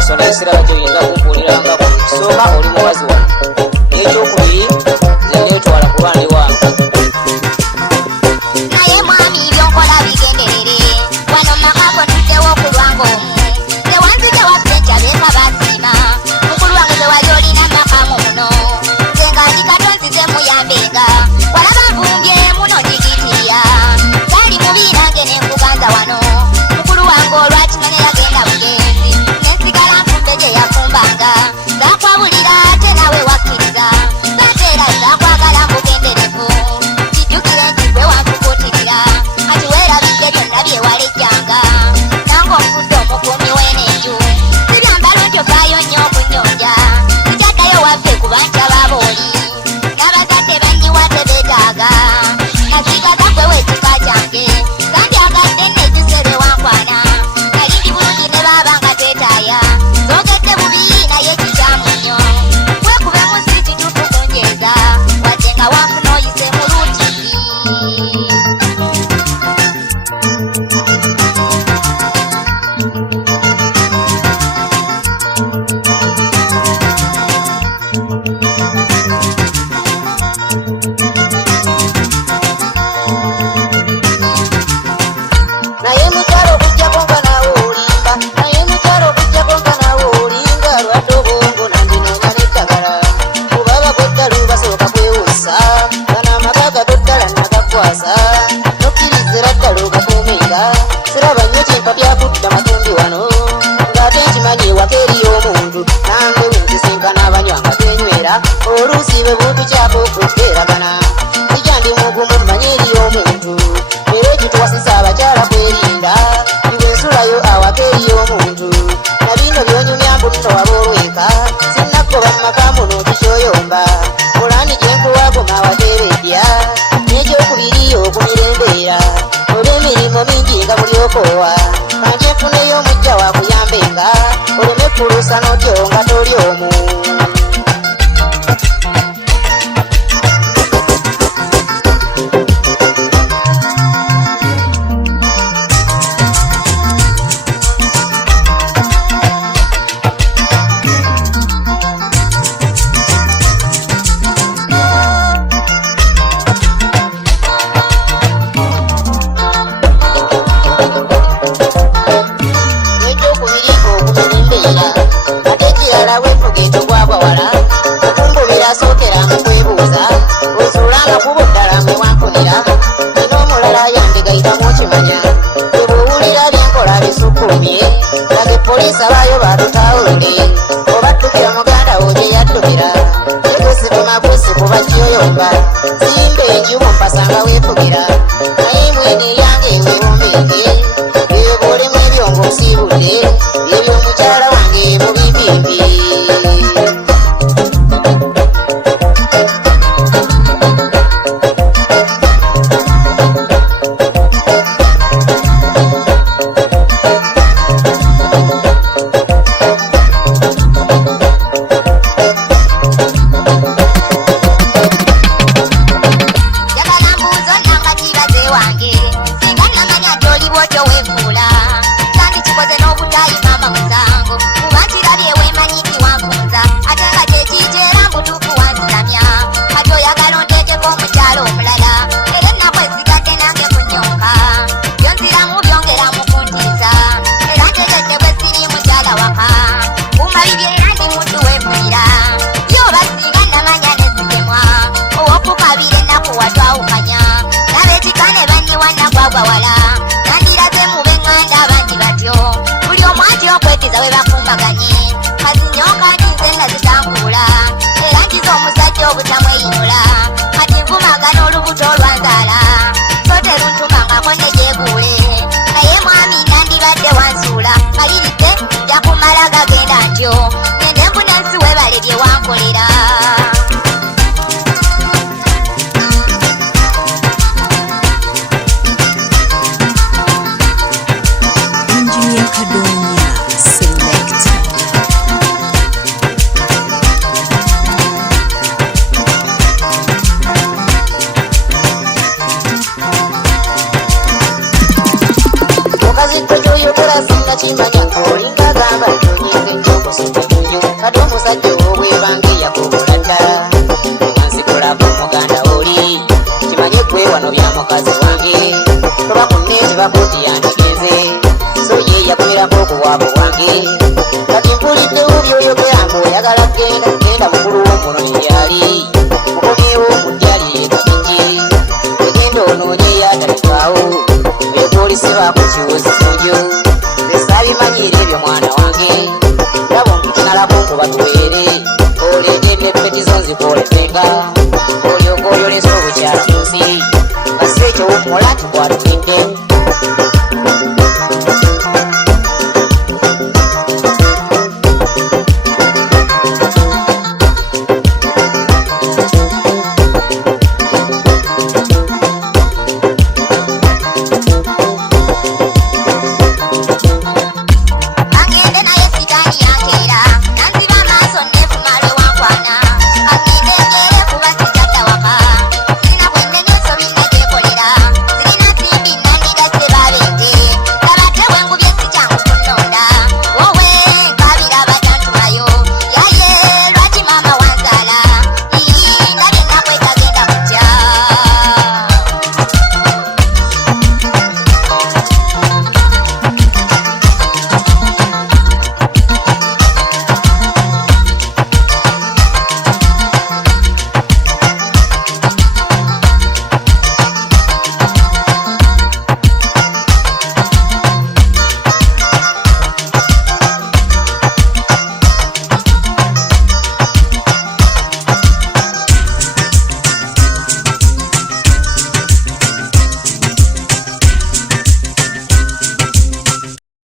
maaso naye siraba gyoyinza kumpuulirangako. Kisooka oli mukazi wange, n'ekyokubiri nze neetwala ku lwange wange. Naye mwami byonkola bigenderere, wano makako ntuddewo ku lwange omu. Tewanzija waffe njabeeka basiima, mukulu wange ze wali olina makamu muno. Nze nga ndi katonzize muyambenga, walaba nvumbye muno njigitirya. Kyali mubi nange ne nkuganza wano, mukulu wange olwakino ne yagenda bugenzi. Nensigala nfumbe gye yafumbanga, zakwabulira ate nawe wakkiriza. Sateera zakwagala mbugenderevu, kijjukire nti gwe wanfukuutirira. Kati weerabidde byonna byewalejjanga, nange onfudde omukuumi w'enenju. Si byambalo nti ofaayo nnyo okunyonja, sikyaddayo waffe kuba nkyaba booli. N'abazadde banyiwa tebeetaaga, nasigaza gwe w'ekika kyange. Sandyagadde nejjusebe wankwana, nali ndi bulungi ne baaba nga twetaaya. Zoogedde bubi naye kikyamu nnyo, wekubemu si kituufu kunjeeza, wadde nga wanfuna oyise mu luutiki. Naye mukyalo okujjako nga naawe olimba, naye mukyalo okujjako nga naawe olinga. Lwadde obwongo nandinoonya n'eddagala, kuba abagweddalu basooka kwewussa, bano amagaaga goddala nagakwasa. Nokkirizira ddala ogakuuminga, siraba nnyo kimpa byakutta matumbi wano, ng'ate nkimanyi ewaka eriyo omuntu. Nange wenzisinkana abanywa nga twenywera, oluusi bwe buntukyako okuteeragana. Ija ndi mugumu mmanyi eriyo omuntu, era ekituwasisa abakyala kwerinda. Iwe nsulayo awaka eriyo omuntu, na bino byonyumya mbu nno waba olweka. Sinnakugoba mu maka muno tikyoyomba, pulaani gye nkuwaagoma awateebeddya. N'ekyokubiri okumirembeera, olw'emirimu mingi nga muli okoowa. Kanje nfuneyo omujja wakuyambenga, oleme kuluusa n'otyo nga toli omu. N'ekyokubiri okumirembeera, ate ekirala weefuge togwagwa wala. Okumbubira sookera mu kwebuuza, ozuula amakubo ddala mwe wanfunira. Nina omulala yange gayitamu okimanya, bwe bw'owulira byenkola bisukkumye. Laga epoliisi abaayo batutawulire, oba ddukira muganda wo gye yaddukira. Yeekusibe mabuusi kuba kyoyomba, zimba enju mu mpasa nga weefugira. Naye mwene yange weewombeege, ebyo bw'olemu ebyongo osiibudde, ebyo mukyala wange mubimbimbi. Njagala mbuuzo nanga kibaze wange, singa namanya nti oli bw'otyo weefuula. Sandikikoze n'obutayimama musango, kuba nkirabye weemanyi nti wanfunza, ate nga kyekijja era mbutuufu wansitamya. Kati oyagala onteekeko omukyalo omulala, era ennaku ezigadde nange kunyonka. Byonziramu byongera mu kuntiisa, era ntegedde bwe siri mukyala waka. Kumba bibye era ndi muntu weefunira, yoba singa namanya ne sitemwa. Ow'okukabira ennaku watwawukanya, n'ab'ekika ne banyiwa nagwagwa wala. Nandiraze mu b'eŋŋanda bangi batyo, buli omu atya okwekiza we bakumbaganye. Kazinyonka nti nze nazitankuula, era njiza omusajja obutamweyinula. Kati nvumagana olubuto olwanzaala, so teruntumangako ne gyeguule. Naye mwami nandibadde wansuula, maliridde nja kumala gagenda ntyo. Ngende nfune ensi weebale bye wankolera. Engineer Kadonya Selector. ate omusajja ow'ebwange yakubula ddala wansikulako muganda oli kimanye gwe wano bya mukazi wange toba munne tebakuti yandigeze so ye yakumirako okuwaabo wange kati mpuliddewo byoyogera ng'oyagala genda mukulu w'omuno kyeyali mukomyewo mudyalire kabingi egenda onoonye yatalitwawo eyogolisibako kiwozi